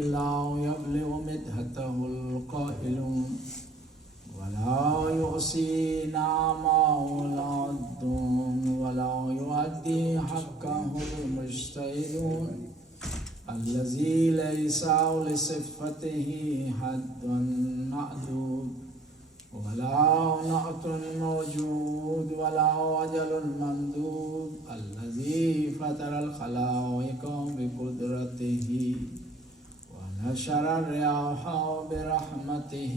لا يبلغ مدحته القائلون ولا يحصي نعمه العدون ولا يؤدي حقه المجتهدون الذي ليس لصفته حد معدود ولا نعت موجود ولا أجل ممدود الذي فطر الخلائق بقدرته ونشر الرياح برحمته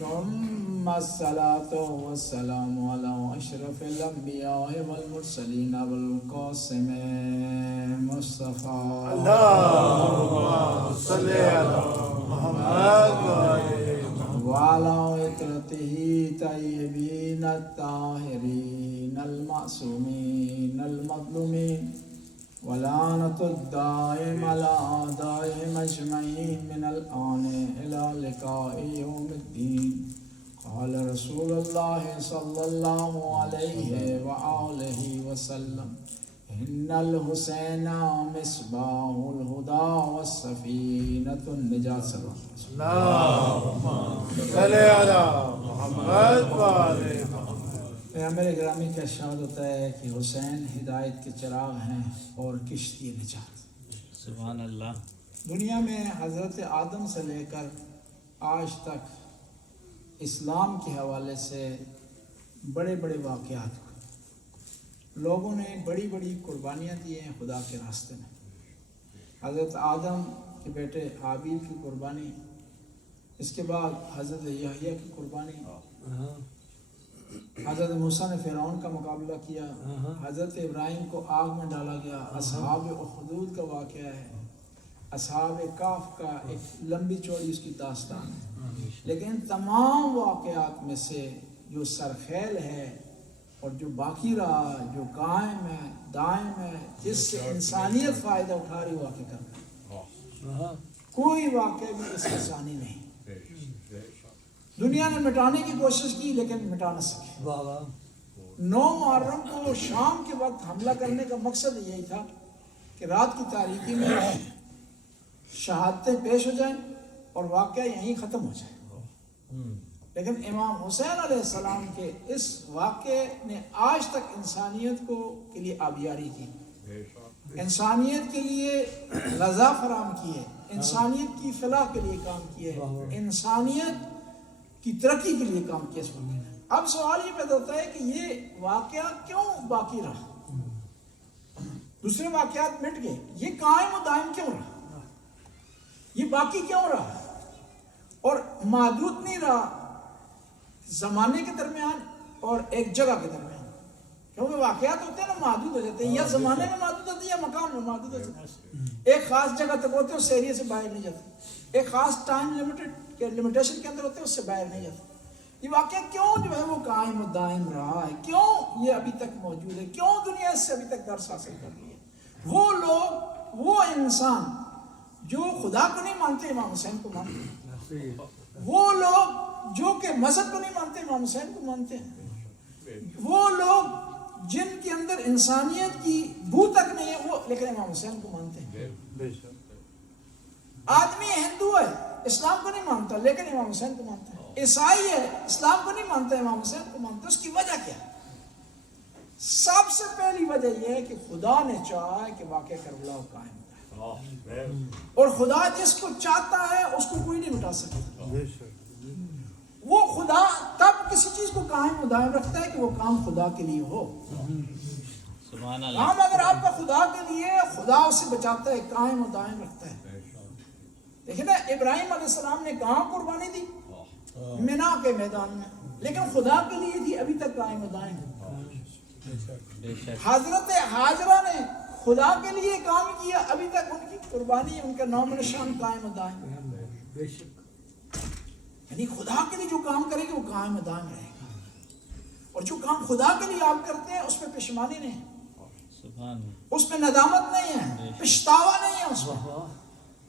ثم الصلاة والسلام على أشرف الأنبياء والمرسلين والقاسم مصطفى اللهم صل على محمد وعلى عترته طيبين الطاهرين المعصومين المظلومين ولعنة الدائم على أعدائهم أجمعين من الآن إلى لقاء يوم الدين. قال رسول الله صلى الله عليه وآله وسلم إن الحسين مصباح الهدى والسفينة النجاة. اللهم صل على محمد وعلى پیغمبر گرامی کا ارشاد ہوتا ہے کہ حسین ہدایت کے چراغ ہیں اور کشتی نجات. سبحان اللہ. دنیا میں حضرت آدم سے لے کر آج تک اسلام کے حوالے سے بڑے بڑے واقعات ہوئے. لوگوں نے بڑی بڑی قربانیاں دی ہیں خدا کے راستے میں. حضرت آدم کے بیٹے حابیل کی قربانی، اس کے بعد حضرت یحییٰ کی قربانی، حضرت موسیٰ نے فرعون کا مقابلہ کیا، حضرت ابراہیم کو آگ میں ڈالا گیا، اصحاب اخدود کا واقعہ ہے، اصحاب کہف کا ایک لمبی چوڑی اس کی داستان ہے. لیکن تمام واقعات میں سے جو سرخیل ہے اور جو باقی رہا، جو قائم ہے، دائم ہے، جس سے انسانیت فائدہ اٹھا رہی واقع کرتا ہے، کوئی واقعہ بھی اس کا ثانی نہیں. دنیا نے مٹانے کی کوشش کی لیکن مٹا نہ سکے. 9 محرم کو شام کے وقت حملہ کرنے کا مقصد یہی تھا کہ رات کی تاریکی میں شہادتیں پیش ہو جائیں اور واقعہ یہیں ختم ہو جائے. لیکن امام حسین علیہ السلام کے اس واقعے نے آج تک انسانیت کے لیے آبیاری کی، انسانیت کے لیے غذا فراہم کی ہے، انسانیت کی فلاح کے لیے کام کیے، انسانیت کی ترقی کے لیے کام کیا. اب سوال یہ پیدا ہوتا ہے کہ یہ واقعہ کیوں باقی رہا؟ دوسرے واقعات مٹ گئے، یہ قائم و دائم کیوں رہا؟ یہ باقی کیوں رہا اور محدود نہیں رہا زمانے کے درمیان اور ایک جگہ کے درمیان؟ کیونکہ واقعات ہوتے ہیں نا محدود ہو جاتے ہیں، یا زمانے میں محدود ہوتے ہیں یا مقام میں محدود ہو جاتے ہیں. ایک خاص جگہ تک ہوتے ہیں، اس ایریے سے باہر نہیں جاتے. ایک خاص ٹائم لمیٹیشن کے اندر ہوتے ہیں، اس سے باہر نہیں جاتے. یہ واقعہ کیوں جو ہے وہ قائم و دائم رہا ہے؟ کیوں یہ ابھی تک موجود ہے؟ کیوں دنیا اس سے ابھی تک درس حاصل کر رہی ہے؟ وہ لوگ، وہ انسان جو خدا کو نہیں مانتے امام حسین کو مانتے ہیں. وہ لوگ جو کہ مذہب کو نہیں مانتے امام حسین کو مانتے ہیں. وہ لوگ جن کے اندر انسانیت کی بو تک نہیں ہے وہ لیکن امام حسین کو مانتے ہیں. آدمی ہندو ہے، اسلام کو نہیں مانتا لیکن امام حسین کو مانتا ہے. عیسائی ہے، اسلام کو نہیں مانتا، امام حسین کو مانتا ہے. اس کی وجہ کیا ہے؟ سب سے پہلی وجہ یہ ہے کہ خدا نے چاہا کہ واقعہ کربلا قائم ہے، اور خدا جس کو چاہتا ہے اس کو کوئی نہیں مٹا سکتا. وہ خدا تب کسی چیز کو قائم و دائم رکھتا ہے کہ وہ کام خدا کے لیے ہو. کام اگر آپ کا خدا کے لیے، خدا اسے بچاتا ہے، قائم و دائم رکھتا ہے. دیکھیں نا، ابراہیم علیہ السلام نے کہاں قربانی دی؟ مینا کے میدان میں، لیکن خدا کے لیے تھی، ابھی تک قائم و دائم. حضرت ہاجرہ نے خدا کے لیے کام کیا، ابھی تک ان کی قربانی، ان کا نام نشان قائم و دائم. یعنی خدا کے لیے جو کام کرے گا وہ قائم و دائم رہے گا، اور جو کام خدا کے لیے آپ کرتے ہیں اس میں پشیمانی نہیں، اس میں ندامت نہیں ہے، پچھتاوا نہیں ہے اس میں.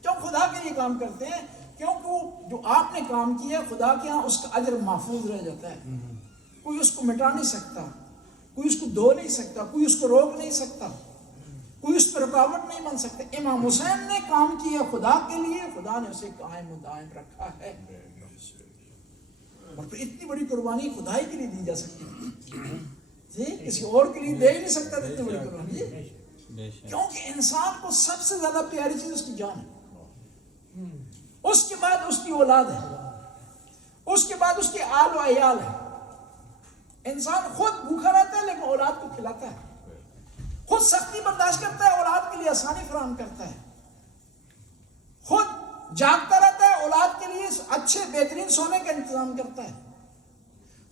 کیوں خدا کے لیے کام کرتے ہیں؟ کیونکہ جو آپ نے کام کیا خدا کے ہاں اس کا اجر محفوظ رہ جاتا ہے. کوئی اس کو مٹا نہیں سکتا، کوئی اس کو دھو نہیں سکتا، کوئی اس کو روک نہیں سکتا. کوئی اس پر رکاوٹ نہیں بن سکتے. امام حسین نے کام کیا خدا کے لیے, خدا نے اسے قائم و دائم رکھا ہے. اور پھر اتنی بڑی قربانی خدائی کے لیے دی جا سکتی ہے جی, کسی اور کے لیے دے ہی نہیں سکتا اتنی بڑی قربانی جی, کیونکہ انسان کو سب سے زیادہ پیاری چیز اس کی جان ہے, اس کے بعد اس کی اولاد ہے, اس کے بعد اس کے آل و عیال ہے. انسان خود بھوکا رہتا ہے لیکن اولاد کو کھلاتا ہے, خود سختی برداشت کرتا ہے, اولاد کے لیے آسانی فراہم کرتا ہے, خود جاگتا رہتا ہے, اولاد کے لیے اچھے بہترین سونے کا انتظام کرتا ہے,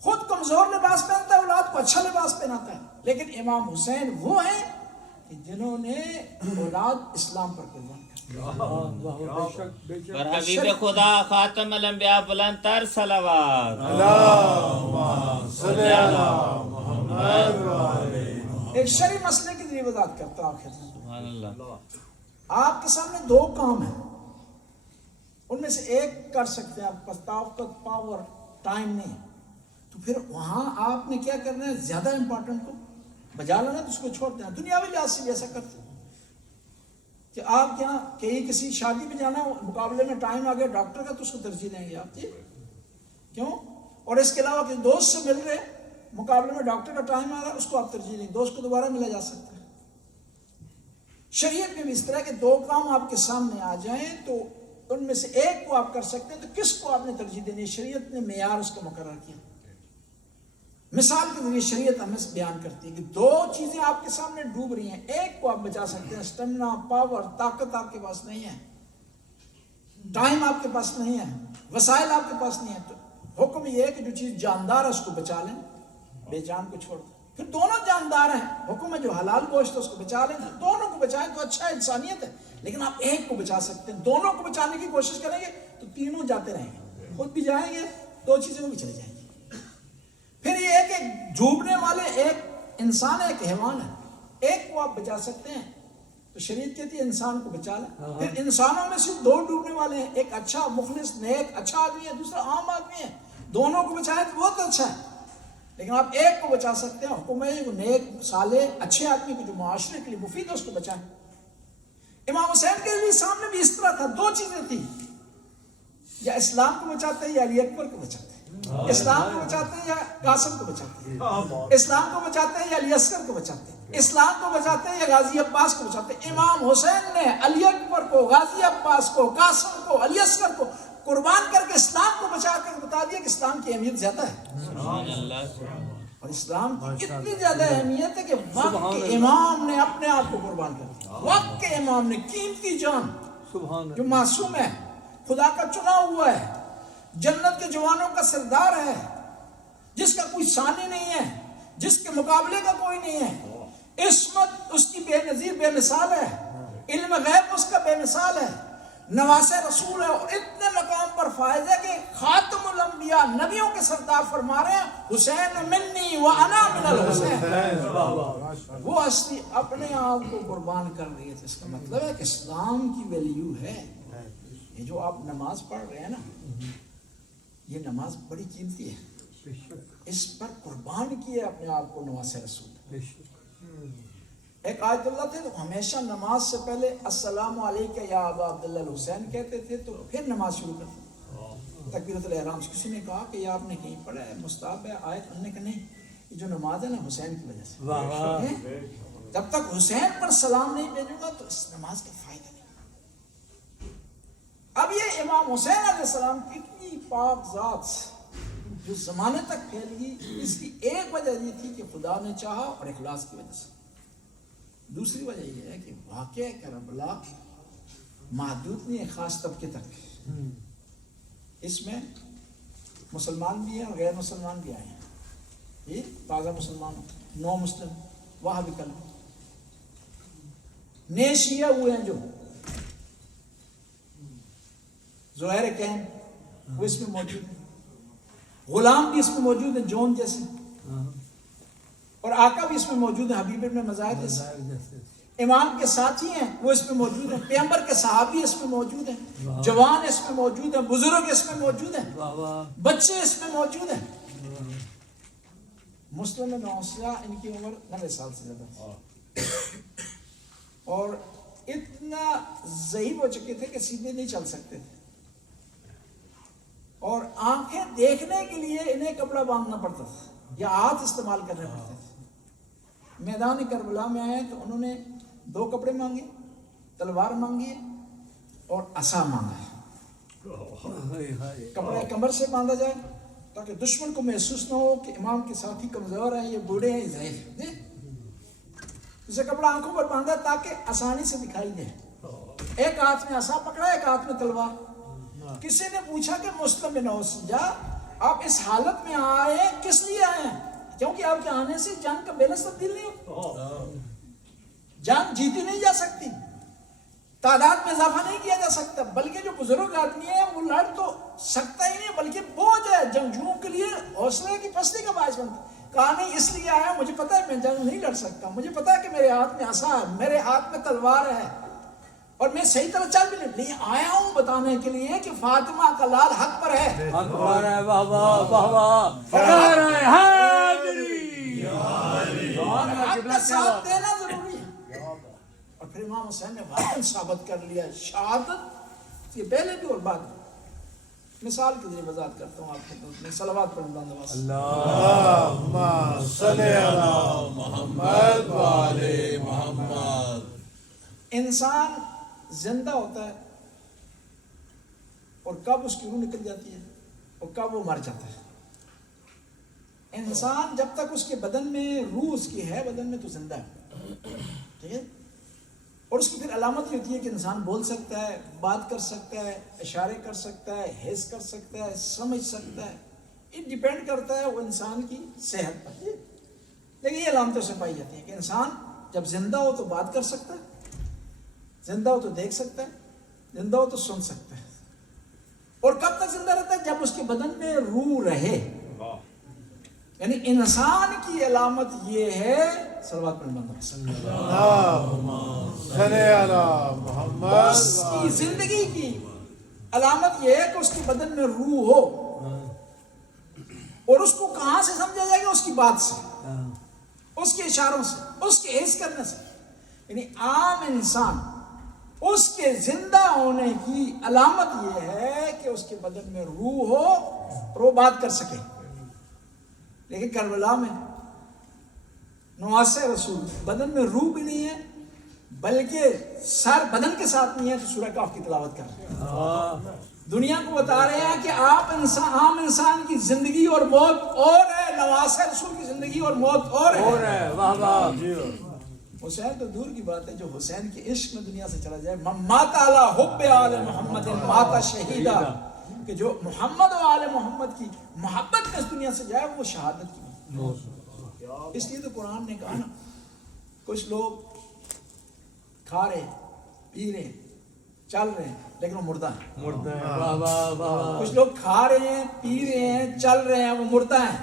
خود کمزور لباس پہنتا ہے, اولاد کو اچھا لباس پہناتا ہے. لیکن امام حسین وہ ہیں کہ جنہوں نے اولاد اسلام پر قربان پر حبیب خدا خاتم الانبیاء بلند تر صلوات. ایک شرعی مسئلے کی ذریعے وضاحت کرتا ہوں آخر میں. سبحان اللہ. آپ کے سامنے دو کام ہیں, ان میں سے ایک کر سکتے ہیں آپ, پاس طاقت, پاور, ٹائم نہیں, تو پھر وہاں آپ نے کیا کرنا ہے, زیادہ امپورٹنٹ کو بجا لینا, تو اس کو چھوڑ دینا. دنیاوی لحاظ سے بھی ایسا کرتے ہیں کہ آپ یہاں کہیں کسی شادی میں جانا, مقابلے میں ٹائم آ گیا ڈاکٹر کا, تو اس کو ترجیح دیں گے آپ جی, کیوں؟ اور اس کے علاوہ کسی دوست سے مل رہے, مقابلے میں ڈاکٹر کا ٹائم آ رہا ہے, اس کو آپ ترجیح دیں, دوست کو دوبارہ ملا جا سکتا ہے. شریعت میں بھی اس طرح کے دو کام آپ کے سامنے آ جائیں تو ان میں سے ایک کو آپ کر سکتے ہیں, تو کس کو آپ نے ترجیح دینی ہے؟ شریعت نے معیار اس کا مقرر کیا. مثال کے ذریعے شریعت ہمیں بیان کرتی ہے کہ دو چیزیں آپ کے سامنے ڈوب رہی ہیں, ایک کو آپ بچا سکتے ہیں, اسٹیمنا, پاور, طاقت آپ کے پاس نہیں ہے, ٹائم آپ کے پاس نہیں ہے, وسائل آپ کے پاس نہیں ہے, تو حکم یہ ہے کہ جو چیز جاندار ہے اس کو بچا لیں, بے جان کو چھوڑ دیں. پھر دونوں جاندار ہیں, حکم ہے جو حلال گوشت ہے اس کو بچا لیں, تو دونوں کو بچائیں تو اچھا انسانیت ہے. لیکن آپ ایک کو بچا سکتے ہیں, دونوں کو بچانے کی کوشش کریں گے تو تینوں جاتے رہیں گے, خود بھی جائیں گے, دو چیزیں بھی چلے جائیں گی. پھر یہ ہے کہ ڈوبنے والے ایک انسان ہے, ایک حیوان ہے, ایک کو آپ بچا سکتے ہیں, تو شریعت کہتی ہے انسان کو بچا لیں. پھر انسانوں میں صرف دو ڈوبنے والے ہیں, ایک اچھا مخلص نیک اچھا آدمی ہے, دوسرا عام آدمی ہے. دونوں کو بچائیں تو بہت اچھا ہے, لیکن آپ ایک کو بچا سکتے ہیں. حکم ہے وہ نیک صالح اچھے آدمی کو جو معاشرے کے لیے مفید ہے اس کو بچائیں. امام حسین کے لیے سامنے بھی اس طرح تھا, دو چیزیں تھیں, یا اسلام کو بچاتے ہیں یا علی اکبر کو بچاتے ہیں, اسلام کو بچاتے ہیں یا قاسم کو بچاتے ہیں, اسلام کو بچاتے ہیں یا علی اصغر کو بچاتے ہیں, اسلام کو بچاتے ہیں یا غازی عباس کو بچاتے ہیں. امام حسین نے علی اکبر کو, غازی عباس کو, قاسم کو, علی اصغر کو قربان کر کے اسلام کو بچا کر بتا دیا کہ اسلام کی اہمیت زیادہ ہے. سبحان اللہ. اور اسلام کی اتنی زیادہ اہمیت ہے کہ وقت کے امام نے اپنے آپ کو قربان کر دیا. وقت کے امام نے قیمتی جان, جو معصوم ہے, خدا کا چنا ہوا ہے, جنت کے جوانوں کا سردار ہے, جس کا کوئی ثانی نہیں ہے, جس کے مقابلے کا کوئی نہیں ہے, عصمت اس کی بے نظیر بے مثال ہے, علم غیب اس کا بے مثال ہے, نواس رسول ہے, اور اتنے مقام پر فائز ہے کہ خاتم الانبیاء نبیوں کے سردار فرما رہے ہیں حسین منی و انا من الحسین. وہ ہستی اپنے آپ کو قربان کر رہی ہے. اس کا مطلب ہے کہ اسلام کی ویلیو ہے. یہ جو آپ نماز پڑھ رہے ہیں نا, یہ نماز بڑی قیمتی ہے, اس پر قربان کیا اپنے آپ کو نواس رسول. ایک آیت اللہ تھے تو ہمیشہ نماز سے پہلے السلام علیکم یا ابا عبداللہ الحسین کہتے تھے, تو پھر نماز شروع کرتے. تکبیرۃ الاحرام سے کسی نے کہا کہ یہ آپ نے کہیں پڑھا ہے, مستحب ہے آیت, انہوں نے کہا نہیں, یہ جو نماز ہے نا حسین کی وجہ سے, جب تک حسین پر سلام نہیں بھیجوں گا تو اس نماز کا فائدہ نہیں. اب یہ امام حسین علیہ السلام کی اتنی پاک ذات جو زمانے تک پھیل گئی, اس کی ایک وجہ یہ تھی کہ خدا نے چاہا اور اخلاص کی وجہ سے. دوسری وجہ یہ ہے کہ واقعہ کربلا محدود نہیں ہے خاص طبقے تک, اس میں مسلمان بھی ہیں اور غیر مسلمان بھی آئے ہیں. یہ تازہ مسلمان, نو مسلم, وہاں بھی کل نئے شیعہ ہوئے ہیں جو زہیر کین, وہ اس میں موجود ہیں, غلام بھی اس میں موجود ہیں جون جیسے, اور آقا بھی اس میں موجود ہیں حبیب ابن مزاحم جیسے. امام کے ساتھی ہیں وہ اس میں موجود ہیں, پیغمبر کے صحابی اس میں موجود ہیں, جوان اس میں موجود ہیں, بزرگ اس میں موجود ہیں, بچے اس میں موجود ہیں. مسلم نوسیہ ان کی عمر 90 سال سے زیادہ ہے, اور اتنا ضعیف ہو چکے تھے کہ سیدھے نہیں چل سکتے تھے، اور آنکھیں دیکھنے کے لیے انہیں کپڑا باندھنا پڑتا تھا یا ہاتھ استعمال کرنے پڑتے تھے۔ میدان کربلا میں آئے تو انہوں نے 2 کپڑے مانگے، تلوار مانگی اور عصا مانگا ہے۔ کپڑے کمر سے باندھا جائے تاکہ دشمن کو محسوس نہ ہو کہ امام کے ساتھی کمزور ہیں، یہ بوڑھے ہیں، یہ ضعیف ہیں۔ اسے کپڑا آنکھوں پر باندھا تاکہ آسانی سے دکھائی دے۔ ایک ہاتھ میں عصا پکڑا، ایک ہاتھ میں تلوار۔ کسی نے پوچھا کہ مسلم بن اوسجا آپ اس حالت میں آئے ہیں کس لیے آئے ہیں؟ کیونکہ آپ کے آنے سے جنگ کا بیلنس تبدیل نہیں ہو، جنگ جیتی نہیں جا سکتی، تعداد میں اضافہ نہیں کیا جا سکتا، بلکہ جو بزرگ آدمی ہے وہ لڑ تو سکتا ہی نہیں بلکہ بوجھ ہے، جنگجوؤں کے لیے حوصلے کی پستی کا باعث بنتا۔ کہا نہیں اس لیے آیا، مجھے پتا ہے میں جنگ نہیں لڑ سکتا، مجھے پتا ہے کہ میرے ہاتھ میں عصا ہے، میرے ہاتھ میں تلوار ہے، اور میں صحیح طرح چل بھی نہیں آیا ہوں بتانے کے لیے کہ فاطمہ کا لال حق پر ہے، حق پر ہے۔ واہ واہ واہ واہ، نعرہ حیدری، حق کا ساتھ دینا ضروری ہے۔ اور پھر امام حسین نے واقعاً ثابت کر لیا شہادت، یہ پہلے بھی اور بعد میں۔ مثال کے لیے وضاحت کرتا ہوں آپ کو، میں صلوات پڑھ لوں گا۔ اللہم صلی علی محمد و آل محمد۔ انسان زندہ ہوتا ہے اور کب اس کی روح نکل جاتی ہے اور کب وہ مر جاتا ہے۔ انسان جب تک اس کے بدن میں روح اس کی ہے، بدن میں تو زندہ ہے، ٹھیک ہے؟ اور اس کی پھر علامت یہ ہوتی ہے کہ انسان بول سکتا ہے، بات کر سکتا ہے، اشارے کر سکتا ہے، حس کر سکتا ہے، سمجھ سکتا ہے۔ یہ ڈیپینڈ کرتا ہے وہ انسان کی صحت پر۔ لیکن یہ علامتوں سے پائی جاتی ہیں کہ انسان جب زندہ ہو تو بات کر سکتا ہے، زندہ ہو تو دیکھ سکتا ہے، زندہ ہو تو سن سکتا ہے۔ اور کب تک زندہ رہتا ہے؟ جب اس کے بدن میں روح رہے۔ یعنی انسان کی علامت یہ ہے، صلوات پڑھیں بندہ اللہم صلی علی محمد۔ اس کی زندگی کی علامت یہ ہے کہ اس کے بدن میں روح ہو، اور اس کو کہاں سے سمجھا جائے گا؟ اس کی بات سے، اس کے اشاروں سے، اس کے حس کرنے سے۔ یعنی عام انسان اس کے زندہ ہونے کی علامت یہ ہے کہ اس کے بدن میں روح ہو اور وہ بات کر سکے۔ لیکن کربلا میں نواسہ رسول بدن میں روح بھی نہیں ہے، بلکہ سر بدن کے ساتھ نہیں ہے، تو سورہ کہف کی تلاوت کر رہے ہیں، دنیا کو بتا رہے ہیں کہ آپ انسان، عام انسان کی زندگی اور موت اور ہے، نواسہ رسول کی زندگی اور موت اور ہے۔ واہ واہ، حسین تو دور کی بات ہے، جو حسین کے عشق میں دنیا سے چلا جائے، من مات علی حب آل محمد مات شہیدا، کہ جو محمد و آل محمد کی محبت میں اس دنیا سے جائے وہ شہادت کی۔ اس لیے تو قرآن نے کہا نا، کچھ لوگ کھا رہے ہیں، پی رہے ہیں، چل رہے ہیں، لیکن وہ مردہ ہیں۔ واہ واہ واہ، کچھ لوگ کھا رہے ہیں، پی رہے ہیں، چل رہے ہیں، وہ مردہ ہیں۔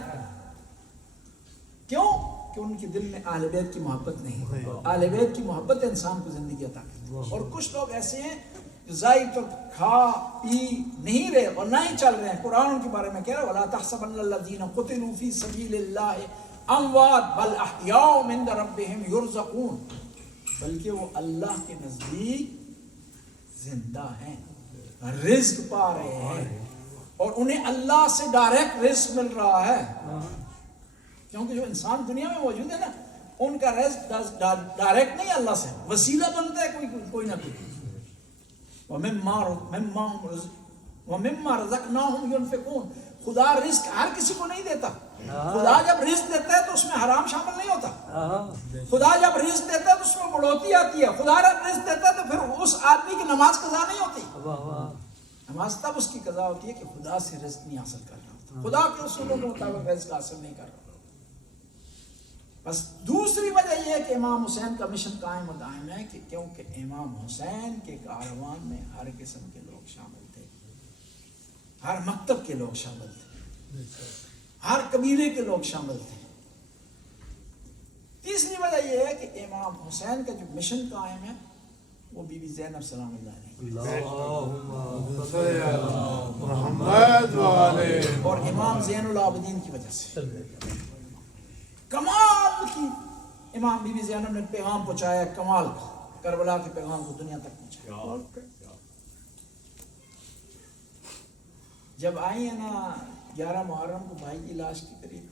کیوں؟ کہ ان کے دل میں اہل بیت کی محبت نہیں۔ اہل بیت کی محبت انسان کو زندگی عطا کرتی ہے۔ اور کچھ لوگ ایسے ہیں جو ظاہر طور کھا پی نہیں رہے اور نہ ہی چل رہے ہیں۔ قرآن ان کے بارے میں کہہ رہا ہے وَلَا تَحْسَبَنَّ الَّذِينَ قُتِلُوا فِي سَبِيلِ اللَّهِ أَمْوَاتٌ بَلْ أَحْيَاءٌ عِندَ رَبِّهِمْ يُرْزَقُونَ، بلکہ وہ اللہ کے نزدیک زندہ ہیں، رزق پا رہے ہیں، اور انہیں اللہ سے ڈائریکٹ رزق مل رہا ہے۔ کیونکہ جو انسان دنیا میں موجود ہے نا، ان کا رزق ڈائریکٹ نہیں اللہ سے، وسیلہ بنتا ہے کوئی نہ کوئی۔ وَمِمَّا رَزَقْنَاهُمْ يُنْفِقُونَ، خدا رزق ہر کسی کو نہیں دیتا۔ خدا جب رزق دیتا ہے تو اس میں حرام شامل نہیں ہوتا۔ خدا جب رزق دیتا ہے تو اس میں بڑھوتی آتی ہے۔ خدا جب رزق دیتا ہے تو پھر اس آدمی کی نماز قضا نہیں ہوتی۔ نماز تب اس کی قضا ہوتی ہے کہ خدا سے رزق نہیں حاصل کر رہا ہوتا، خدا کے اصولوں کے مطابق رزق حاصل نہیں کر رہا۔ بس دوسری وجہ یہ ہے کہ امام حسین کا مشن قائم و دائم ہے کہ کیونکہ امام حسین کے کاروان میں ہر قسم کے لوگ شامل تھے، ہر مکتب کے لوگ شامل تھے، ہر قبیلے کے لوگ شامل تھے۔ تیسری وجہ یہ ہے کہ امام حسین کا جو مشن قائم ہے وہ بی بی زینب سلام اللہ علیہ محمد و آل اور امام زین العابدین کی وجہ سے کمال کی امام بی بی زینب نے پیغام پہنچایا، کمال کا کربلا کے پیغام کو دنیا تک پہنچایا. جب آئی ہیں نا 11 محرم کو بھائی کی لاش کے قریب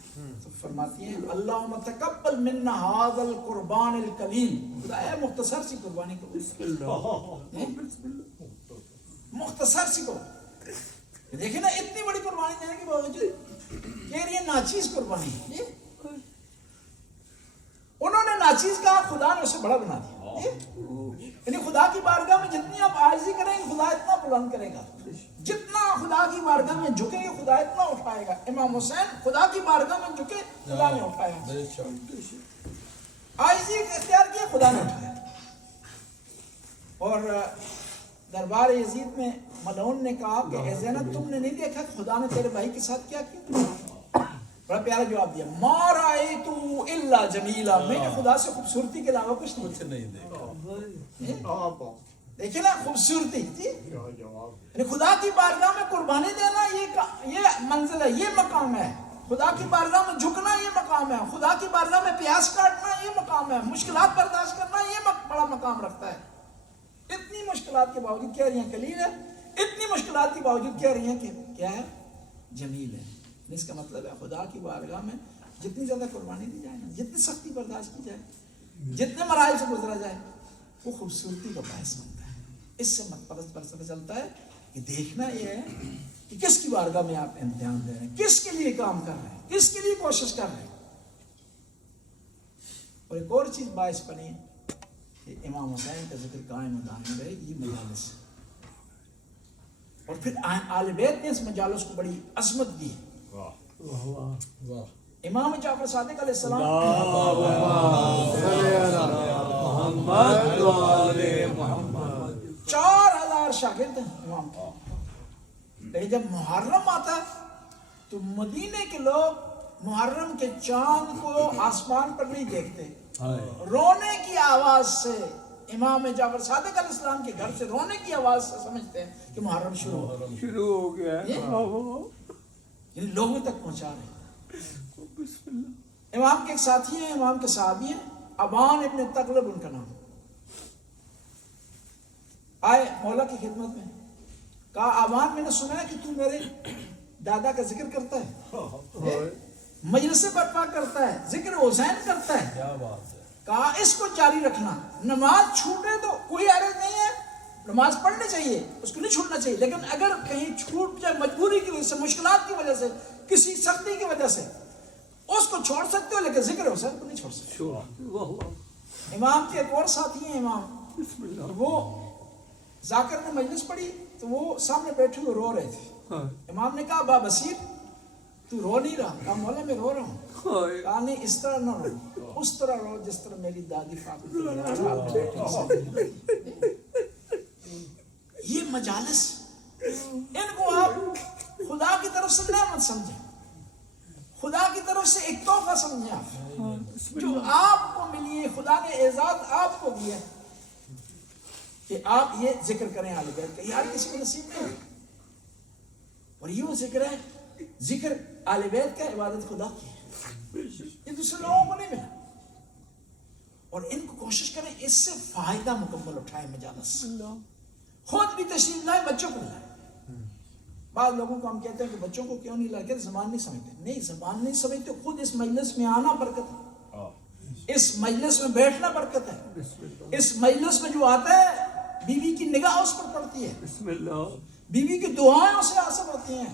تو فرماتی ہیں اللہم تقبل منا ھذا القربان الکلیم. خدایا مختصر سی قربانی کو، مختصر سی کو. دیکھیں نا اتنی بڑی قربانی دینے کے باوجود کہہ رہی ہے ناچیز قربانی. انہوں نے ناچیز کہا، خدا نے اسے بڑا بنا دیا. یعنی خدا کی بارگاہ میں جتنی آپ عاجزی کریں گے خدا اتنا بلند کرے گا، جتنا خدا کی بارگاہ میں جھکیں گے خدا اتنا اٹھائے گا. امام حسین خدا کی بارگاہ میں جھکے، خدا نے اٹھایا. عاجزی اختیار کیا، خدا نے اٹھایا. اور دربار یزید میں ملعون نے کہا کہ اے زینب تم نے نہیں دیکھا کہ خدا نے تیرے بھائی کے ساتھ کیا کیا؟ بڑا پیارا جواب دیا، ما رأیت الا جمیلا. میں نے خدا سے خوبصورتی کے علاوہ کچھ نہیں دیکھا. دیکھیں نا خوبصورتی تھی. یعنی خدا کی بارگاہ میں قربانی دینا یہ منزل ہے، یہ مقام ہے. خدا کی بارگاہ میں جھکنا یہ مقام ہے. خدا کی بارگاہ میں پیاس کاٹنا یہ مقام ہے. مشکلات برداشت کرنا یہ بڑا مقام رکھتا ہے. اتنی مشکلات کے باوجود کہہ رہی ہیں کلیل ہے، اتنی مشکلات کے باوجود کہہ رہی ہیں کہ کیا ہے؟ جمیل ہے. اس کا مطلب ہے خدا کی بارگاہ میں جتنی زیادہ قربانی دی جائے نا، جتنی سختی برداشت کی جائے، جتنے مراحل سے گزرا جائے، وہ خوبصورتی کا باعث بنتا ہے. اس سے پتہ چلتا ہے کہ دیکھنا یہ ہے کہ کس کی بارگاہ میں آپ امتحان دے رہے ہیں، کس کے لیے کام کر رہے ہیں، کس کے لیے کوشش کر رہے ہیں. اور ایک اور چیز باعث بنی کہ امام حسین کا ذکر قائم و دائم رہے، یہ مجالس. اور پھر آل بیت نے اس مجالس کو بڑی عظمت دی. امام جعفر صادق علیہ السلام 4000 شاگرد ہیں امام کو. لیکن جب محرم آتا ہے تو مدینے کے لوگ محرم کے چاند کو آسمان پر نہیں دیکھتے، رونے کی آواز سے امام جعفر صادق علیہ السلام کے گھر سے رونے کی آواز سے سمجھتے ہیں کہ محرم شروع ہو گیا. یعنی لوگوں تک پہنچا رہے ہیں. امام کے ایک ساتھی ہیں، امام کے صحابی ہیں، ابان ابن تغلب ان کا نام. آئے مولا کی خدمت میں، کہا ابان میں نے سنا ہے کہ تو میرے دادا کا ذکر کرتا ہے، مجلس برپا کرتا ہے، ذکر حسین کرتا ہے. کہا اس کو جاری رکھنا، نماز چھوٹے تو کوئی حرج نہیں ہے، نماز پڑھنی چاہیے، اس کو نہیں چھوڑنا چاہیے. لیکن اگر کہیں چھوٹ جائے مجبوری کی وجہ سے، مشکلات کی وجہ سے، کسی سختی کی وجہ سے، اس کو چھوڑ سکتے ہو لیکن ذکر حسین کو نہیں چھوڑ سکتے. امام کے ایک اور ساتھی ہیں امام، وہ ذاکر نے مجلس پڑھی تو وہ سامنے بیٹھے ہوئے رو رہے تھے. امام نے کہا با بصیر تو رو نہیں رہا؟ کہا مولا میں رو رہا ہوں. کہا نہیں اس طرح نہ رو، اس طرح رو جس طرح میری دادی فاطمہ. یہ مجالس، ان کو آپ خدا کی طرف سے نعمت سمجھیں، خدا کی طرف سے ایک تحفہ سمجھیں. آپ جو آپ کو ملی ہے، خدا نے اعزاز آپ کو دیا کہ آپ یہ ذکر کریں اہل بیت کا. یار کسی کو نصیب نہیں. اور یہ وہ ذکر ہے، ذکر اہل بیت کا، عبادت خدا کی ہے، یہ دوسرے لوگوں کو نہیں ملا. اور ان کو کوشش کریں اس سے فائدہ مکمل اٹھائیں. مجالس خود بھی تشریف لائے، بچوں کو لائے. بعض لوگوں کو ہم کہتے ہیں کہ بچوں کو کیوں نہیں لائے، کہ زبان نہیں سمجھتے. نہیں، زبان نہیں سمجھتے، خود اس مجلس میں آنا برکت ہے، اس مجلس میں بیٹھنا برکت ہے. اس مجلس میں جو آتا ہے بیوی کی نگاہ اس پر پڑتی ہے، بیوی کی دعائیں اسے حاصل ہوتی ہیں،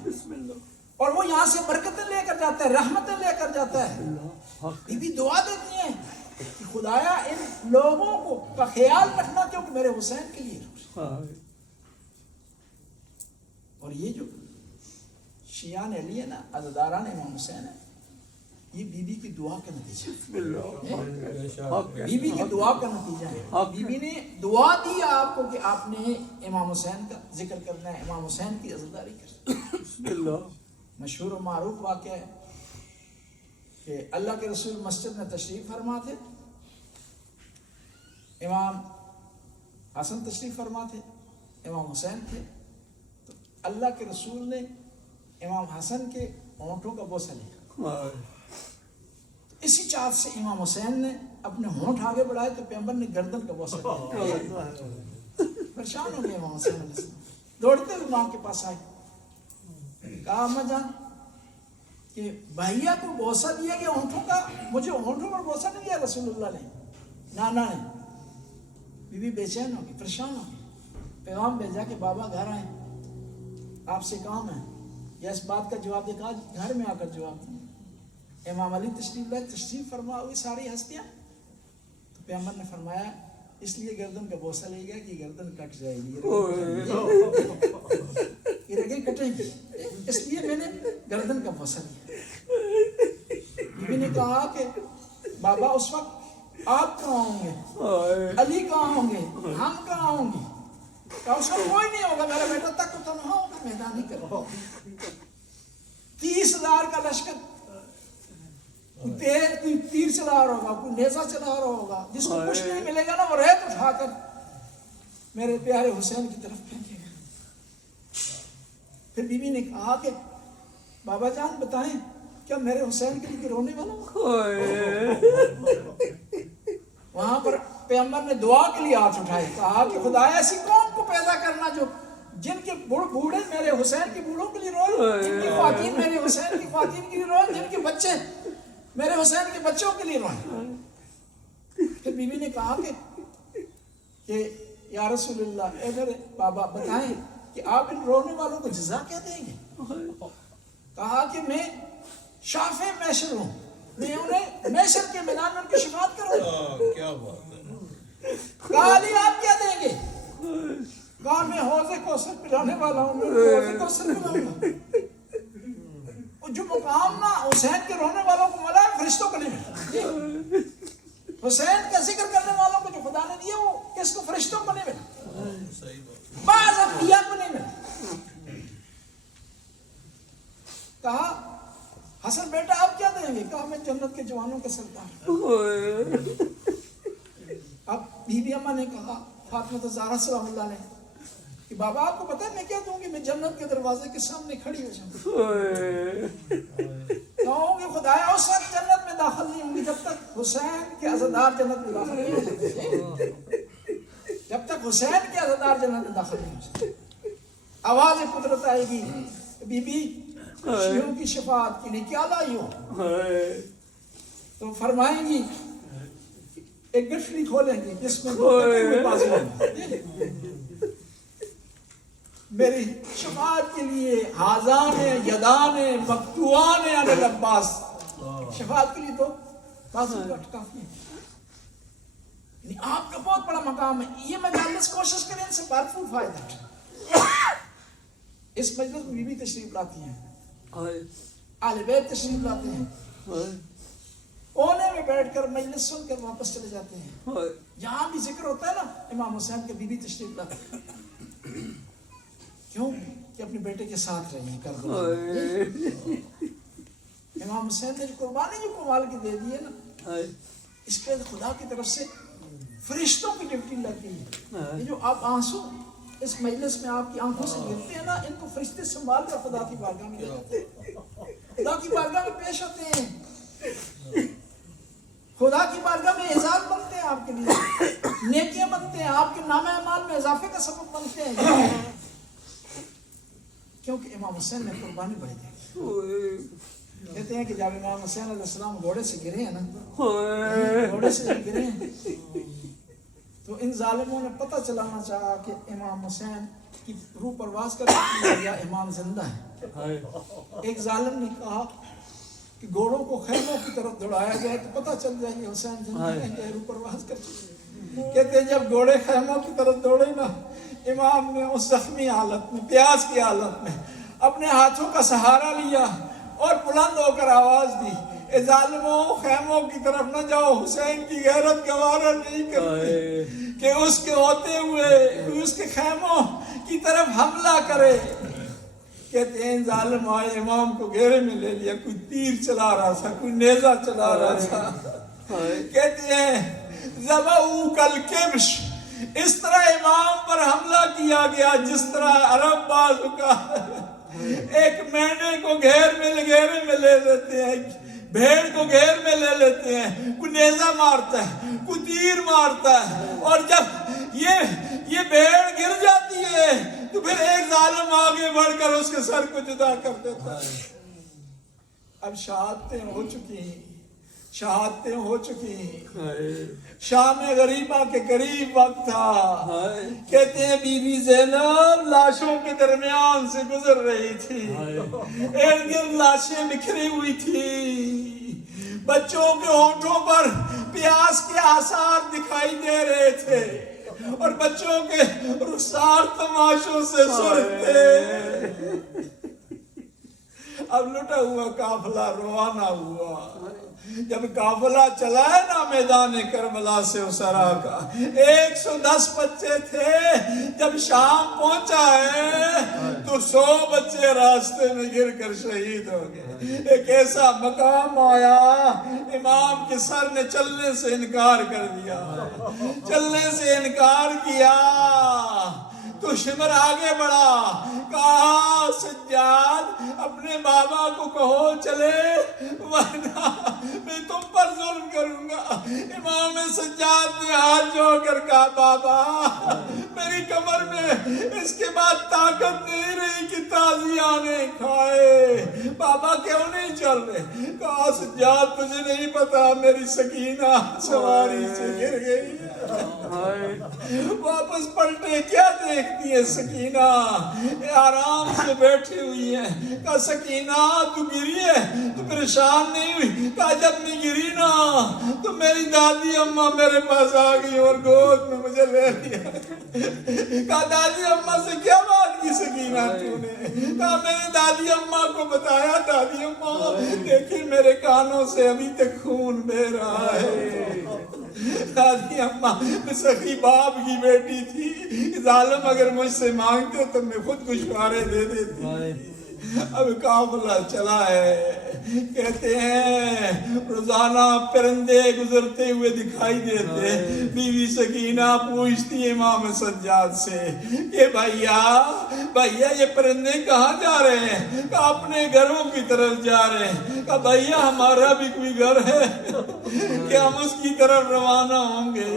اور وہ یہاں سے برکتیں لے کر جاتا ہے، رحمتیں لے کر جاتا ہے. بیوی دعا دیتی ہیں کہ خدایا ان لوگوں کو کا خیال رکھنا کیونکہ میرے حسین کے لیے. اور یہ جو شیعان علی ہے نا، عزاداران امام حسین ہے، یہ بی بی کی دعا کا نتیجہ ہے. بی بی کی دعا کا نتیجہ ہے. بی بی نے دعا دی آپ کو کہ آپ نے امام حسین کا ذکر کرنا ہے، امام حسین کی عزاداری کرنا. مشہور و معروف واقعہ ہے کہ اللہ کے رسول مسجد میں تشریف فرما تھے، امام حسن تشریف فرما تھے، امام حسین تھے. تو اللہ کے رسول نے امام حسن کے ہونٹوں کا بوسہ لیا. اسی چاہت سے امام حسین نے اپنے ہونٹ آگے بڑھائے تو پیغمبر نے گردن کا بوسہ دیا. پریشان ہو گئے امام حسین علیہ السلام, دوڑتے ہوئے ماں کے پاس آئے, کہا اماں جان کہ بھائیا کو بوسہ دیا گیا ہونٹوں کا, مجھے ہونٹوں پر بوسہ نہیں دیا رسول اللہ نے, نانا نے. بی بی بے چین ہوگی, پریشان ہوگی, پیغام بھیجا کہ بابا گھر آئیں, آپ سے کام ہے. یا اس بات کا جواب دے, کہا گھر میں آ کر جواب دیں. امام علی تشریف لائے, تشریف فرما ہوئی ساری ہستیاں. تو پیغمبر نے فرمایا اس لیے گردن کا بوسہ لے گیا کہ گردن کٹ جائے گی, یہ رگیں کٹیں گی, اس لیے میں نے گردن کا بوسہ لیا. بی بی نے کہا کہ بابا اس وقت آپ کہاں ہوں گے, علی کہاں ہوں گے, ہم کہاں ہوں گے؟ کہا اس وقت کوئی نہیں ہوگا, میرا بیٹا تک تو تنہا ہوگا, میدانی کرو. 30,000 کا لشکر, تیر چلا رہا ہوگا, کوئی نیزہ چلا رہا ہوگا, جس کو کچھ نہیں ملے گا نا وہ ریت اٹھا کر میرے پیارے حسین کی طرف پھینکے گا. پھر بی بی نے کہا کہ بابا جان بتائیں کیا میرے حسین کے لیے رونے والا ہوں؟ وہاں پر پیغمبر نے دعا کے لیے ہاتھ اٹھائے, کہا کہ خدا ایسی قوم کو پیدا کرنا جو جن کے بوڑھے میرے حسین کے بوڑھوں کے لیے روئیں, جن کی خواتین میرے حسین کی خواتین کے لیے روئیں, جن کے بچے میرے حسین کے بچوں کے لیے روئیں. پھر بیوی نے کہا کہ یا رسول اللہ ادھر بابا بتائیں کہ آپ ان رونے والوں کو جزا کیا دیں گے؟ کہا کہ میں شافع محشر ہوں, میں انہیں محشر کے میدان میں ان کی شفاعت کروں گا. کیا بات ہے. کہا علی آپ کیا دیں گے؟ کہا میں حوض کوثر پلانے والا ہوں, میں حوض کوثر پلاؤں گا. جو مقام نا حسین کے رونے والوں کو ملا ہے فرشتوں کو نہیں ملا. حسین کا ذکر کرنے والوں کو جو خدا نے دیا وہ کس کو, فرشتوں کو نہیں ملا, بعض انبیاء کو نہیں ملا. کہا حسن بیٹا آپ کیا دیں گے؟ کہا میں جنت کے جوانوں کے سردار. اب بی بی اماں نے کہا, فاطمہ زہرا سلام اللہ علیہ, کہ بابا آپ کو پتا ہے میں کیا دوں گی؟ میں جنت کے دروازے کے سامنے کھڑی ہو جاؤں, کہوں گی خدایا اس وقت جنت میں داخل نہیں ہوں گی جب تک حسین کے عزادار جنت میں داخل نہیں ہو سکتے, جب تک حسین کے عزادار جنت میں داخل نہیں ہو سکتے. آواز قدرت آئے گی, بی بی شیعوں کی شفاعت کے لیے کیا لائی ہو؟ تو فرمائیں گی ایک گٹھڑی کھولیں گی جس میں میری شفاعت کے لیے حاضان یدان مقتوعان علی العباس, شفاعت کے لیے تو بازو کٹ کافی ہے. یعنی آپ کا بہت بڑا مقام ہے. یہ مجالس کوشش کریں ان سے بھرپور فائدہ. اس مجلس میں بیوی تشریف لاتی ہیں, اہل بیت تشریف لاتے ہیں, کونے میں بیٹھ کر مجلس سن کر واپس چلے جاتے ہیں. جہاں بھی ذکر ہوتا ہے نا امام حسین کے بیوی تشریف لاتے ہیں. کیوں کہ اپنے بیٹے کے ساتھ رہے ہیں کربلا. امام حسین نے قربانی جو کمال کی دے دی ہے نا, اس پہ خدا کی طرف سے فرشتوں کی ڈیوٹی لگ گئی ہے. یہ جو آپ آنسو اس مجلس میں آپ کی آنکھوں سے گرتے ہیں نا, ان کو فرشتے سنبھال کر خدا کی بارگاہ میں لے جاتے ہیں, خدا کی بارگاہ میں پیش ہوتے ہیں, خدا کی بارگاہ میں اعزاز بنتے ہیں, آپ کے لیے نیکیاں بنتے ہیں, آپ کے نام اعمال میں اضافے کا سبب بنتے ہیں, کیونکہ امام حسین نے قربانی بڑھ دی. کہتے ہیں کہ جب امام حسین علیہ السلام گھوڑے سے گرے ہیں نا, گھوڑے سے جب گرے ہیں تو ان ظالموں نے پتہ چلانا چاہا کہ امام حسین کی روح پرواز کر چکی یا امام زندہ ہے. ایک ظالم نے کہا کہ گھوڑوں کو خیموں کی طرف دوڑایا جائے تو پتہ چل جائے کہ حسین زندہ ہے کہ روح پرواز کر چکی. کہتے ہیں جب گھوڑے خیموں کی طرف دوڑے نا, امام نے اس زخمی حالت میں, پیاس کی حالت میں اپنے ہاتھوں کا سہارا لیا اور بلند ہو کر آواز دی, اے ظالموں خیموں کی طرف نہ جاؤ, حسین کی غیرت گوارا نہیں کرتی کہ اس کے ہوتے ہوئے اس کے خیموں کی طرف حملہ کرے. کہتے ہیں ظالم آئے, امام کو گھیرے میں لے لیا, کوئی تیر چلا رہا تھا, کوئی نیزہ چلا رہا تھا. کہتے ہیں ذبحوا کالکبش, اس طرح امام پر حملہ کیا گیا جس طرح عرب بازو کا ایک مہینے کو گھیرے میں لے لیتے ہیں, بھیڑ کو گھیر میں لے لیتے ہیں، کوئی نیزہ مارتا ہے، کوئی تیر مارتا ہے، اور جب یہ بھیڑ گر جاتی ہے تو پھر ایک ظالم آگے بڑھ کر اس کے سر کو جدا کر دیتا ہے۔ اب شہادتیں ہو چکی، شہادتیں ہو چکی۔ شام غریبہ کے قریب وقت تھا، کہتے ہیں بی بی زینب لاشوں کے درمیان سے گزر رہی تھی، ارد گرد لاشیں بکھری ہوئی تھی، بچوں کے ہونٹوں پر پیاس کے آثار دکھائی دے رہے تھے، اور بچوں کے رخسار تماشوں سے سرخ تھے۔ اب لٹا ہوا قافلہ روانہ ہوا۔ جب قافلہ چلا ہے نا میدان کربلا سے اسرا کا، 110 بچے تھے، جب شام پہنچا ہے تو 100 بچے راستے میں گر کر شہید ہو گئے۔ ایک ایسا مقام آیا، امام کے سر نے چلنے سے انکار کر دیا، چلنے سے انکار کیا تو شمر آگے بڑھا، کہا سجاد اپنے بابا کو کہو چلے ورنہ میں تم پر ظلم کروں گا۔ امام سجاد نے ہاتھ جوڑ کر کہا بابا میری کمر میں اس کے بعد طاقت نہیں رہی کہ تازیانے کھائے، بابا کیوں نہیں چل رہے؟ کہا سجاد تجھے نہیں پتا میری سکینہ سواری سے گر گئی۔ واپس پلٹے، کیا دیکھتی ہے سکینہ؟ آرام سے بیٹھی ہوئی ہے۔ کہا سکینہ تو گری ہے تو پریشان نہیں ہوئی؟ کہا جب میں گری نا تو میری دادی اماں میرے پاس آ گئی اور گود میں مجھے لے لیا۔ کہا دادی اماں سے کیا بات کی سکینہ تو نے؟ کہا میں نے دادی اماں کو بتایا، دادی اماں دیکھیں میرے کانوں سے ابھی تک خون بہہ رہا ہے۔ دادی اماں سخی باپ کی بیٹی تھی، ظالم اگر مجھ سے مانگتے تو میں خود گشوارے دے دیتی۔ اب قافلہ چلا ہے، کہتے ہیں روزانہ پرندے گزرتے ہوئے دکھائی دیتے، بی بی سکینہ پوچھتی امام سجاد سے کہ بھیا یہ پرندے کہاں جا رہے ہیں؟ کہ اپنے گھروں کی طرف جا رہے ہیں۔ کہ بھیا ہمارا بھی کوئی گھر ہے کہ ہم اس کی طرف روانہ ہوں گے۔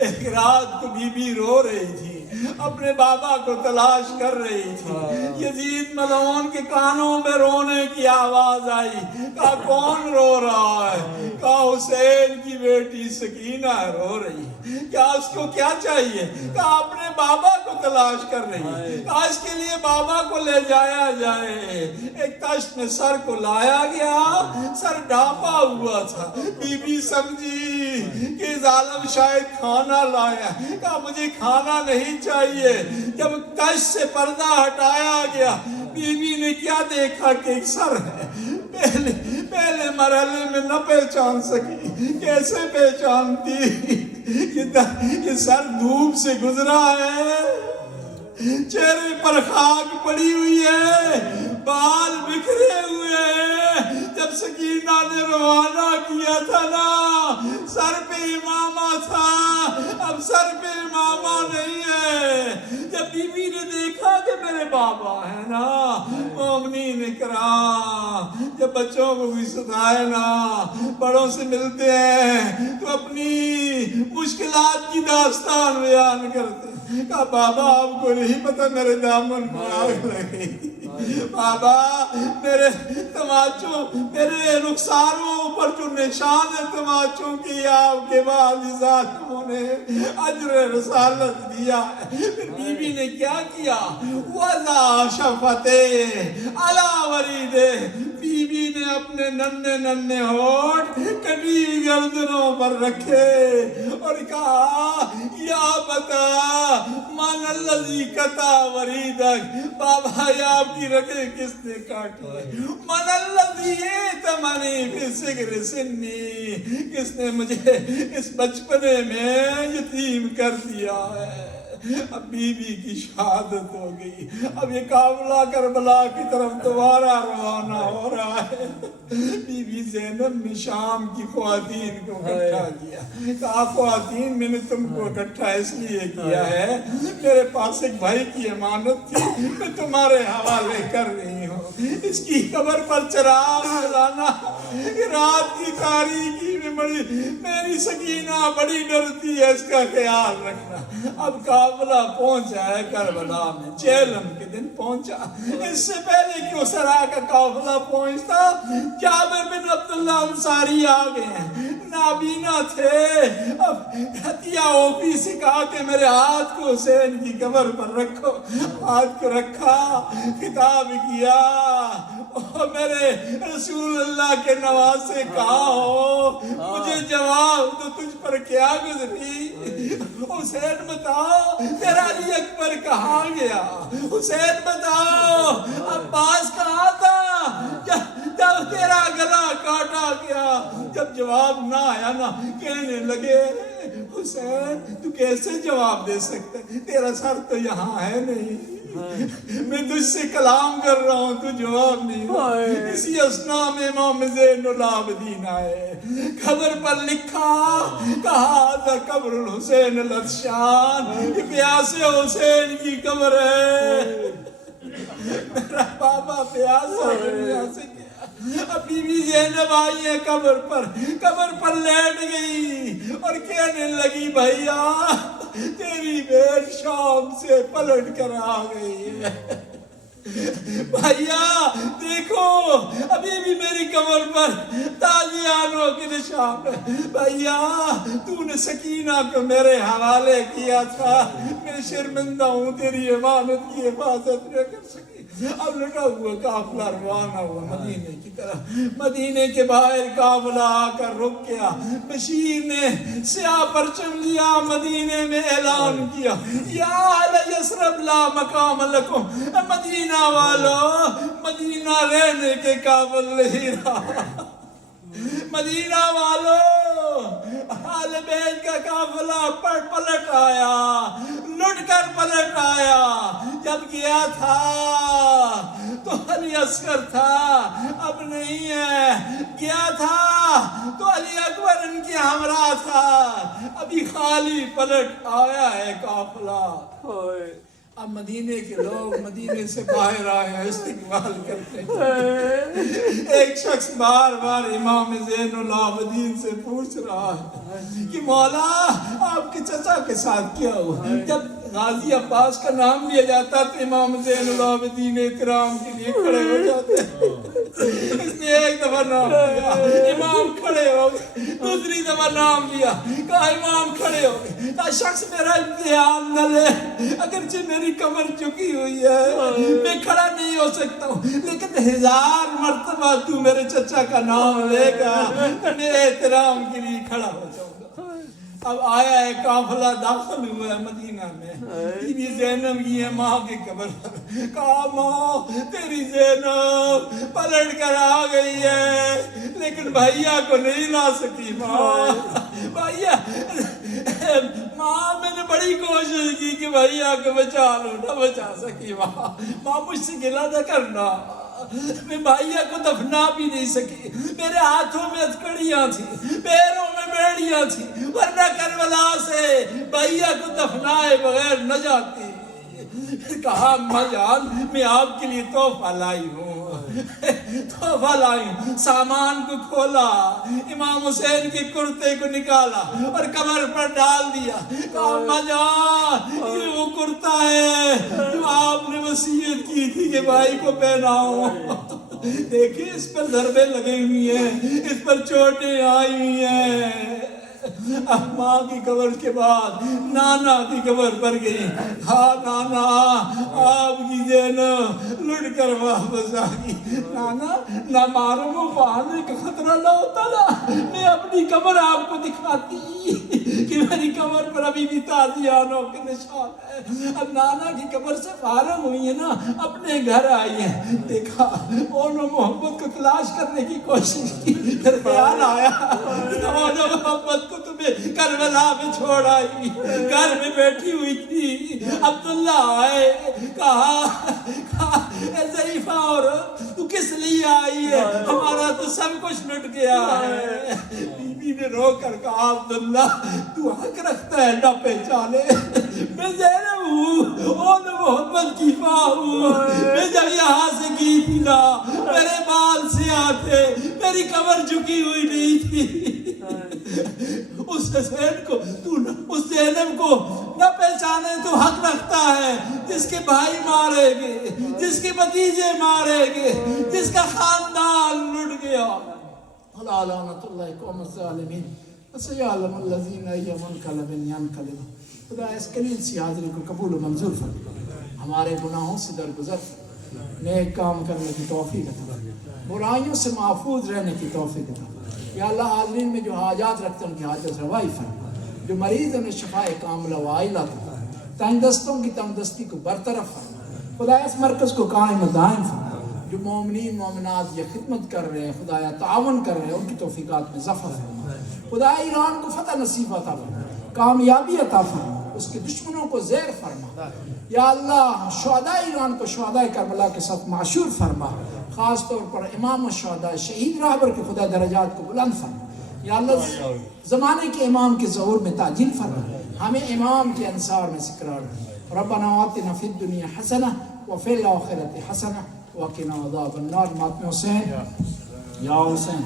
ایک رات کو بی بی رو رہی تھی، اپنے بابا کو تلاش کر رہی تھی، یزید ملعون کے کانوں میں رونے کی آواز آئی۔ کہا کون رو رہا ہے؟ کہا حسین کی بیٹی سکینہ رو رہی ہے۔ کیا اس کو کیا چاہیے؟ کہا اپنے بابا کو تلاش کر رہی ہے، کہا اس کے لیے بابا کو لے جایا جائے۔ ایک تشت میں سر کو لایا گیا، سر ڈھانپا ہوا تھا، بی بی سمجھی کہ ظالم شاید کھانا لایا۔ کہا مجھے کھانا نہیں چاہیے۔ جب تشت سے پردہ ہٹایا گیا، بی بی نے کیا دیکھا کہ ایک سر ہے۔ پہلے مرحلے میں نہ پہچان سکی، کیسے پہچانتی؟ یہ سر دھوپ سے گزرا ہے، چہرے پر خاک پڑی ہوئی ہے، بال بکھرے ہوئے ہیں۔ جب سکینہ نے روانہ کیا تھا نا سر پہ امامہ تھا، اب سر پہ امامہ نہیں ہے۔ جب بی بی نے دیکھا کہ میرے بابا ہے نا، مومنین کرام جب بچوں کو بھی ستائے نا، بڑوں سے ملتے ہیں تو اپنی مشکلات کی داستان بیان کرتے ہیں۔ کہا بابا آپ کو نہیں پتا میرے دامن کو آگ لگی، بابا میرے تماچوں، میرے رخساروں پر جو نشان ہے تماچوں کی، آپ کے بعد ظالموں نے اجر رسالت دیا ہے۔ پھر بی بی نے کیا کیا؟ وَذَا شَفَتَيْ عَلَى وَرِيدِهِ، بی بی نے اپنے ننھے ہونٹ کٹی گردنوں پر رکھے اور کہا یا بتا من الذی قطع وریدک، بابا یہ آپ کی رگیں کس نے کاٹی ہے؟ من الذی ائتمنی فی صغر سنی، کس نے مجھے اس بچپنے میں یتیم کر دیا ہے؟ اب بیوی کی شہادت ہو گئی، اب یہ قافلہ کربلا کی طرف دوبارہ روانہ ہو رہا ہے۔ بی بی زینب نے شام کی خواتین کو اکٹھا کیا، کہا خواتین میں نے تم کو اکٹھا اس لیے کیا ہے، میرے پاس ایک بھائی کی امانت تھی، میں تمہارے حوالے کر رہی ہوں، اس کی قبر پر چراغ جلانا، رات کی تاریکی میں میری سکینہ بڑی ڈرتی ہے، اس کا خیال رکھنا۔ اب قافلہ پہنچا ہے کربلا میں، چیلم کے دن پہنچا، اس سے پہلے کہ اسرا کا قافلہ پہنچتا جابر بن عبداللہ انصاری آ گئے ہیں، نابینا تھے۔ اب عطیہ اوفی سے کہا کہ میرے ہاتھ کو حسین کی قبر پر رکھو، ہاتھ کو رکھا، خطاب کیا، میرے رسول اللہ کے نواسے کہا ہو، مجھے جواب تو تجھ پر کیا گزری؟ حسین بتاؤ تیرا علی اکبر کہاں گیا؟ حسین بتاؤ عباس کہاں تھا جب تیرا گلا کاٹا گیا؟ جب جواب نہ آیا نا، کہنے لگے حسین تو کیسے جواب دے سکتا ہے، تیرا سر تو یہاں ہے نہیں، میں تجھ سے کلام کر رہا ہوں تو جواب نہیں۔ اسی اسنا میں امام زین العابدین آئے، قبر پر لکھا، کہا تھا قبر الحسین العطشان، یہ پیاسے حسین کی قبر ہے، میرا بابا پیاسا ہے۔ اب بی بی زینب آئی ہے قبر پر لیٹ گئی اور کہنے لگی بھائیا تیری بیٹ شام سے پلٹ کر آ گئی ہے، بھائیا دیکھو ابھی بھی میری قبر پر تازیانوں کے نشان ہے، بھائیا تو نے سکینہ کو میرے حوالے کیا تھا، میں شرمندہ ہوں تیری امانت کی حفاظت نہ کر سکی۔ اب لٹا ہوا قافلہ روانہ ہوا مدینے کی طرف، مدینے کے باہر قافلہ آ کر رک گیا، بشیر نے سیاہ پرچم لیا، مدینے میں اعلان کیا یا اہل یثرب لا مقام لکم، مدینہ والو مدینہ رہنے کے قابل نہیں رہا، مدینہ والو اہل بیت کا قافلہ پلٹ آیا، لٹ کر پلٹ آیا، جب گیا تھا تو علی اصغر تھا، اب نہیں ہے، گیا تھا تو علی اکبر ان کے ہمراہ تھا، ابھی خالی پلٹ آیا ہے قافلہ۔ اب مدینے کے لوگ مدینے سے باہر آئے ہیں، استقبال کرتے ہیں، ایک شخص بار بار امام زین العابدین سے پوچھ رہا ہے کہ مولا آپ کے چچا کے ساتھ کیا ہوا؟ جب غازی عباس کا نام لیا جاتا تو امام زین العابدین احترام کے لیے کھڑے ہو جاتے ہیں، اس نے ایک دفعہ نام لیا، امام کھڑے ہو گئے، دوسری دفعہ نام لیا، کہا امام کھڑے ہو گئے، کہا شخص میرا امتحان نہ لے، اگرچہ میری کمر چکی ہوئی ہے، میں کھڑا نہیں ہو سکتا ہوں، لیکن 1000 مرتبہ تو میرے چچا کا نام لے گا میں احترام کے لیے کھڑا ہو جاؤں گا۔ اب آیا ہے قافلہ داخل ہوا ہے مدینہ میں، بی بی زینب کی ہے ماں کی قبر پر، کہا ماں تیری زینب پلٹ کر آ گئی ہے، لیکن بھائیا کو نہیں لا سکی ماں، بھائیا ماں میں نے بڑی کوشش کی کہ بھائیا کو بچا لو، نہ بچا سکی ماں مجھ سے گلہ نہ کرنا، میں بھائیا کو دفنا بھی نہیں سکی، میرے ہاتھوں میں ہتھکڑیاں تھیں، پیروں میں بیڑیاں تھیں، ورنہ کربلا سے بھائیا کو دفنائے بغیر نہ جاتی۔ کہا اماں جان میں آپ کے لیے تحفہ لائی ہوں، تحفہ لائی ہوں، سامان کو کھولا، امام حسین کے کرتے کو نکالا اور قبر پر ڈال دیا، کہا اماں جان یہ وہ کرتا ہے جو آپ نے وصیت کی تھی کہ بھائی کو پہناؤ، دیکھیں اس پر ضربیں لگی ہوئی ہیں، اس پر چوٹیں آئی ہوئی ہیں۔ اب ماں کی قبر کے بعد نانا کی قبر پر گئی، ہاں نانا آپ کی زینب لٹ کر واپس آ گئی، نانا نہ معلوم پانے کا خطرہ نہ ہوتا نا، میں اپنی قبر آپ کو دکھاتی کہ میری قبر پر ابھی بھی تازیانوں کے نشان ہے. اب نانا کی قبر سے فارغ ہوئی ہے نا, اپنے گھر آئی ہے, دیکھا اون محمد کو تلاش کرنے کی کوشش کی, پھر خیال آیا اون محمد کو تمہیں کربلا میں چھوڑ آئی, گھر میں بیٹھی ہوئی تھی. عبداللہ آئے, کہا اے ضعیفہ عورت تو کس لیے آئی ہے, ہمارا تو سب کچھ لٹ گیا ہے. بیوی نے رو کر کہا عبداللہ تو حق رکھتا ہے نہ پہچانے, میں زینب ہوں, اون محمد کی ماں ہوں. میں جب یہاں سے گئی تھی نا میرے بال سے آتے, میری قبر جھکی ہوئی نہیں تھی. اس حسین کو تو اس زینب کو نہ پہچانے تو حق رکھتا ہے جس کے بھائی مارے گئے, جس کے بھتیجے مارے گئے, جس کا خاندان لٹ گیا. الا لعنت اللہ قوم الظالمین وسيعلم الذين اي منقلب ينقلبون. خدا اس کلیل سی حاضری کو قبول و منظور فرما, ہمارے گناہوں سے درگزر, نیک کام کرنے کی توفیق عطا, برائیوں سے محفوظ رہنے کی توفیق عطا. یا اللہ حاضرین میں جو حاجات رکھتے ہیں ان کی حاجت روائی فرما, جو مریض انہیں شفائے کاملہ و عائلہ فرما, تنگ دستوں کی تنگ دستی کو برطرف فرما. خدا اس مرکز کو قائم و دائم فرما, جو مومنین مومنات یہ خدمت کر رہے ہیں خدایا تعاون کر رہے ہیں ان کی توفیقات میں ظفر فرما. خدایا ایران کو فتح نصیب عطا فرما, کامیابی عطا فرما, اس کے دشمنوں کو زیر فرما. یا اللہ شہداء ایران کو شہداء کربلا کے ساتھ معشور فرما, خاص طور پر امام الشہداء شہید رہبر کے خدا درجات کو بلند فرما. یا اللہ زمانے کے امام کے ظہور میں تعجیل فرما, ہمیں امام کے انصار میں سے قرار دے. ربنا آتنا فی الدنیا حسنہ وفی الآخرۃ حسنہ وقنا عذاب النار. ماتم حسین یا حسین